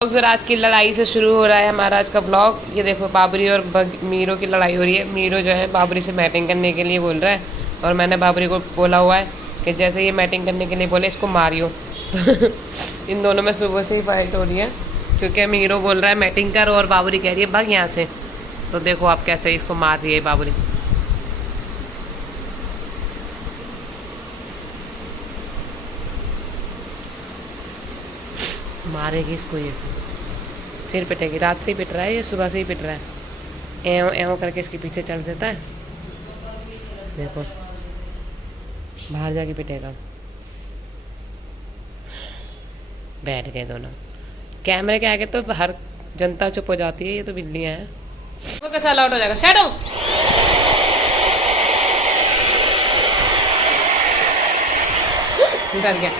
और आज की लड़ाई से शुरू हो रहा है हमारा आज का व्लॉग। ये देखो बाबरी और मीरो की लड़ाई हो रही है। मीरो जो है बाबरी से मैटिंग करने के लिए बोल रहा है और मैंने बाबरी को बोला हुआ है कि जैसे ये मैटिंग करने के लिए बोले इसको मारियो। तो इन दोनों में सुबह से ही फाइट हो रही है क्योंकि मीरो बोल रहा है मैटिंग कर और बाबरी कह रही है भाग यहाँ से। तो देखो आप कैसे इसको मार रही है बाबरी। मारेगी इसको ये, फिर पिटेगी। रात से ही पिट रहा है, ये सुबह से ही पिट रहा है। एव एव करके इसके पीछे चढ़ देता है। देखो बाहर जाके पिटेगा। बैठ गए दोनों कैमरे के आगे तो हर जनता चुप हो जाती है। ये तो बिल्लियाँ हैं। वो कैसे अलाउड हो जाएगा? शैडो डर गया।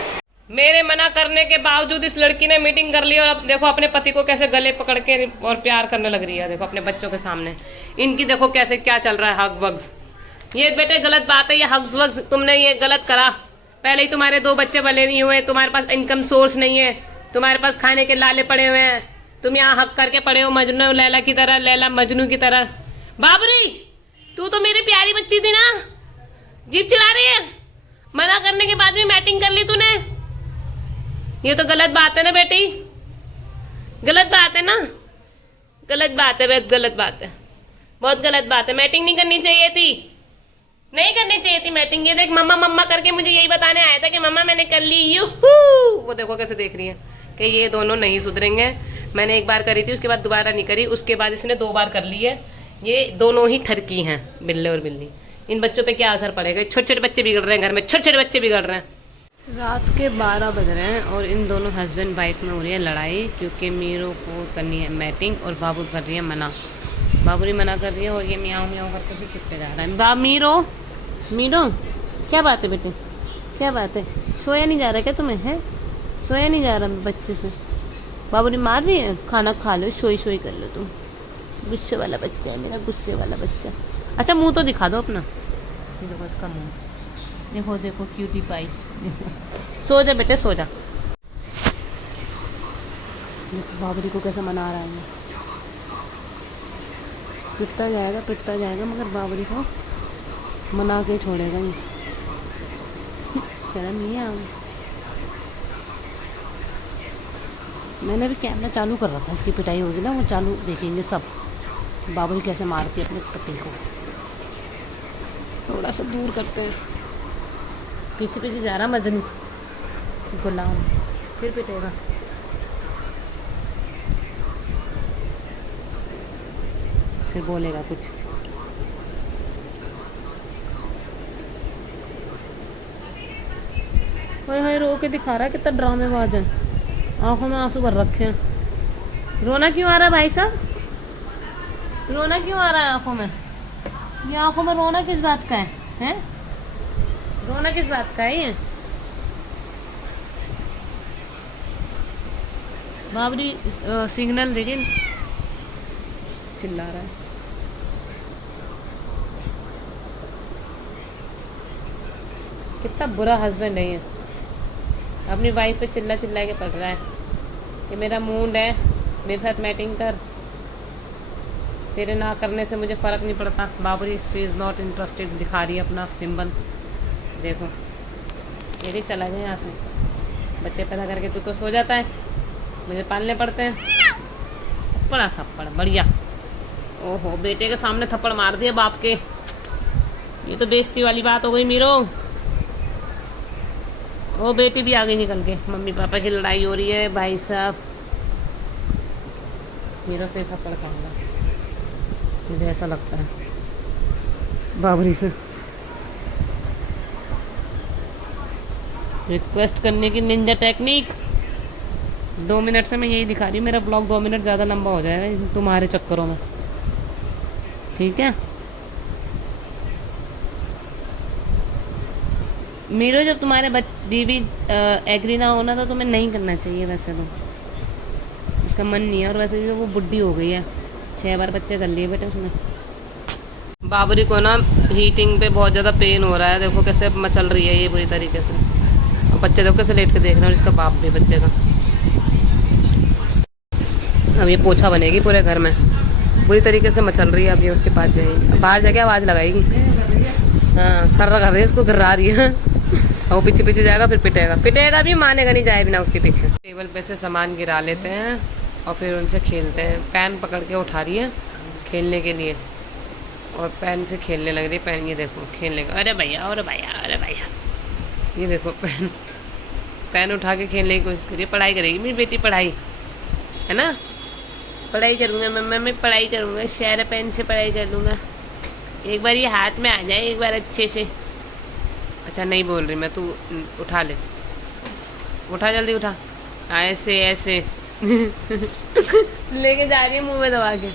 मेरे मना करने के बावजूद इस लड़की ने मीटिंग कर ली और अब देखो अपने पति को कैसे गले पकड़ के और प्यार करने लग रही है। देखो अपने बच्चों के सामने इनकी देखो कैसे क्या चल रहा है, हग वग्स। ये बेटे गलत बात है, ये हग्स वग्स तुमने ये गलत करा। पहले ही तुम्हारे 2 बच्चे भले नहीं हुए, तुम्हारे पास इनकम सोर्स नहीं है, तुम्हारे पास खाने के लाले पड़े हुए हैं, तुम यहाँ हक करके पड़े हो मजनू लैला की तरह, लैला मजनू की तरह। बाबरी तू तो मेरी प्यारी बच्ची थी ना, जीप चला रही है। मना करने के बाद भी मैटिंग कर ली तूने। ये तो गलत बात है ना बेटी, गलत बात है ना, गलत बात है, बहुत गलत बात है, बहुत गलत बात है। मैटिंग नहीं करनी चाहिए थी, नहीं करनी चाहिए थी मैटिंग। ये देख मम्मा मम्मा करके मुझे यही बताने आया था कि मम्मा मैंने कर ली। यूहू वो देखो कैसे देख रही है कि ये दोनों नहीं सुधरेंगे। मैंने एक बार करी थी, उसके बाद दोबारा नहीं करी, उसके बाद इसने 2 बार कर ली है। ये दोनों ही ठरकी हैं, बिल्ले और बिल्ली। इन बच्चों पे क्या असर पड़ेगा? छोटे छोटे बच्चे बिगड़ रहे हैं घर में, छोटे छोटे बच्चे बिगड़ रहे हैं। रात के 12 बज रहे हैं और इन दोनों हस्बैंड वाइफ में हो रही है लड़ाई क्योंकि मीरो को करनी है मैटिंग और बाबू कर रही है मना। बाबूरी मना कर रही है और ये मियाँ मियाँ करके से चिपके जा रहा है। मीरो मीरो क्या बात है बेटे, क्या बात है? सोया नहीं जा रहा क्या तुम्हें? है सोया नहीं जा रहा बच्चे से? बाबूरी मार रही है, खाना खा लो, सोई सोई कर लो तुम। गुस्से वाला बच्चा है मेरा, गुस्से वाला बच्चा। अच्छा मुँह तो दिखा दो अपना, देखो इसका मुँह, देखो देखो क्यूटी पाई। सो जा बेटे सो जा। बाबरी को कैसे मना रहा है, पिटता जाएगा मगर बाबरी को मना के छोड़ेगा नहीं। कह रहा मियाँ, मैंने भी कैमरा चालू कर रखा है, इसकी पिटाई होगी ना वो चालू देखेंगे सब। बाबरी कैसे मारती है अपने पति को। थोड़ा सा दूर करते हैं, पीछे पीछे जा रहा मजनू गुलाम, फिर पिटेगा। फिर बोलेगा कुछ। हाय रो के दिखा रहा है, कितना ड्रामेबाज है। आंखों में आंसू भर रखे हैं। रोना क्यों आ रहा है भाई साहब? रोना क्यों आ रहा है आंखों में? ये आंखों में रोना किस बात का है? हैं? रोना किस बात का है ये? बाबरी सिग्नल दे रही, चिल्ला रहा है। कितना बुरा हस्बैंड है ये, अपनी वाइफ पे चिल्ला चिल्ला के पड़ रहा है कि मेरा मूड है, मेरे साथ मैटिंग कर, तेरे ना करने से मुझे फ़र्क नहीं पड़ता। Babri she is not interested दिखा रही है अपना सिंबल। देखो ये भी चला जाए यहाँ से। बच्चे पैदा करके तू तो सो जाता है, मुझे पालने पड़ते हैं। बड़ा थप्पड़ बढ़िया। ओहो बेटे के सामने थप्पड़ मार दिया बाप के, ये तो बेइज्जती वाली बात हो गई मीरो। वो बेटी भी आ गई निकल के, मम्मी पापा की लड़ाई हो रही है भाई साहब। मेरा फिर थप्पड़ खाऊंगा, मुझे ऐसा लगता है बाबरी से। रिक्वेस्ट करने की निंजा टेक्निक। 2 मिनट से मैं यही दिखा रही हूँ, मेरा ब्लॉग 2 मिनट ज़्यादा लंबा हो जाएगा तुम्हारे चक्करों में, ठीक है? मीरो जब तुम्हारे बीवी एग्री ना होना तो तुम्हें नहीं करना चाहिए। वैसे तो उसका मन नहीं है और वैसे भी वो बुढ़ी हो गई है, 6 बार बच्चे कर लिए बेटे उसने। बाबरी को ना हीटिंग पे बहुत ज़्यादा पेन हो रहा है। देखो कैसे मचल रही है ये बुरी तरीके से। और बच्चे देखो कैसे लेट के देख रहे हैं और इसका बाप भी बच्चे का। अब ये पोछा बनेगी पूरे घर में, बुरी तरीके से मचल रही है। अब ये उसके पास जाएगी, बाहर जाके आवाज़ लगाएगी। हाँ, खर्रा कर रही है, उसको घर्रा रही है। और वो पीछे पीछे जाएगा, फिर पिटेगा, पिटेगा भी, मानेगा नहीं, जाए बिना उसके पीछे। टेबल पे से सामान गिरा लेते हैं और फिर उनसे खेलते हैं। पैन पकड़ के उठा रही है खेलने के लिए, और पैन से खेलने लग रही है। पैन ये देखो खेलने का, अरे भैया, अरे भैया, अरे भैया, ये देखो पैन, पैन उठा के खेलने की कोशिश करिए। पढ़ाई करेगी मेरी बेटी, पढ़ाई है ना, पढ़ाई करूँगा मैं पढ़ाई करूँगा, शेर पेन से पढ़ाई कर लूँगा। एक बार ये हाथ में आ जाए, एक बार अच्छे से। अच्छा नहीं बोल रही मैं, तू उठा ले, उठा जल्दी उठा, ऐसे ऐसे लेके जा रही है मुंह में दबा के।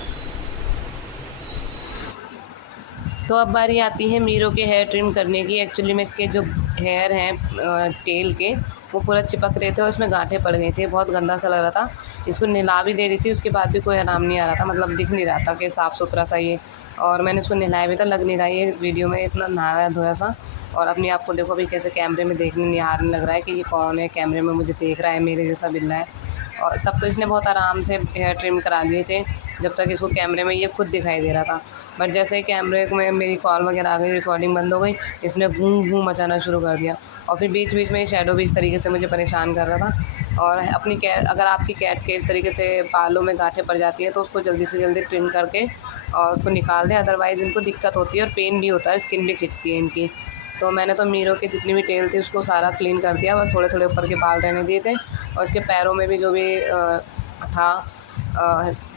तो अब बारी आती है मीरो के हेयर ट्रिम करने की। एक्चुअली में इसके जो हेयर हैं टेल के, वो पूरा चिपक रहे थे और उसमें गांठें पड़ गई थी, बहुत गंदा सा लग रहा था। इसको नहला भी दे रही थी, उसके बाद भी कोई आराम नहीं आ रहा था, मतलब दिख नहीं रहा था कि साफ़ सुथरा सा ये। और मैंने इसको नहलाया भी था, लग नहीं रहा ये वीडियो में इतना नहाया धोया सा। और अपने आप को देखो अभी कैसे कैमरे में देखने निहारने लग रहा है कि ये कौन है, कैमरे में मुझे देख रहा है, मेरे जैसा बिल्ला है। और तब तो इसने बहुत आराम से हेयर ट्रिम करा लिए थे, जब तक इसको कैमरे में ये खुद दिखाई दे रहा था। बट जैसे ही कैमरे में मेरी कॉल वगैरह आ गई, रिकॉर्डिंग बंद हो गई, इसने घूम घूम मचाना शुरू कर दिया। और फिर बीच बीच में शैडो भी इस तरीके से मुझे परेशान कर रहा था। और अपनी कैट, अगर आपकी कैट के इस तरीके से बालों में गांठें पड़ जाती है तो उसको जल्दी से जल्दी ट्रिम करके और उसको निकाल दें, अदरवाइज़ इनको दिक्कत होती है और पेन भी होता है, स्किन भी खिंचती है इनकी। तो मैंने तो मीरो के जितनी भी टेल थी उसको सारा क्लीन कर दिया, बस थोड़े थोड़े ऊपर के बाल रहने दिए थे। और उसके पैरों में भी जो भी था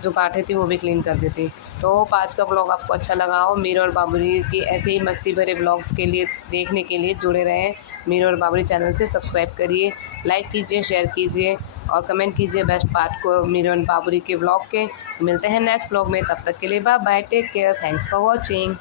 जो गांठें थी वो भी क्लीन कर दी थी। तो आज का ब्लॉग आपको अच्छा लगा हो। मीरो और बाबरी की ऐसे ही मस्ती भरे ब्लॉग्स के लिए देखने के लिए जुड़े रहें मीरो और बाबरी चैनल से। सब्सक्राइब करिए, लाइक कीजिए, शेयर कीजिए और कमेंट कीजिए बेस्ट पार्ट को मीरो और बाबरी के ब्लॉग के। मिलते हैं नेक्स्ट ब्लॉग में, तब तक के लिए bye bye, take care, thanks for watching.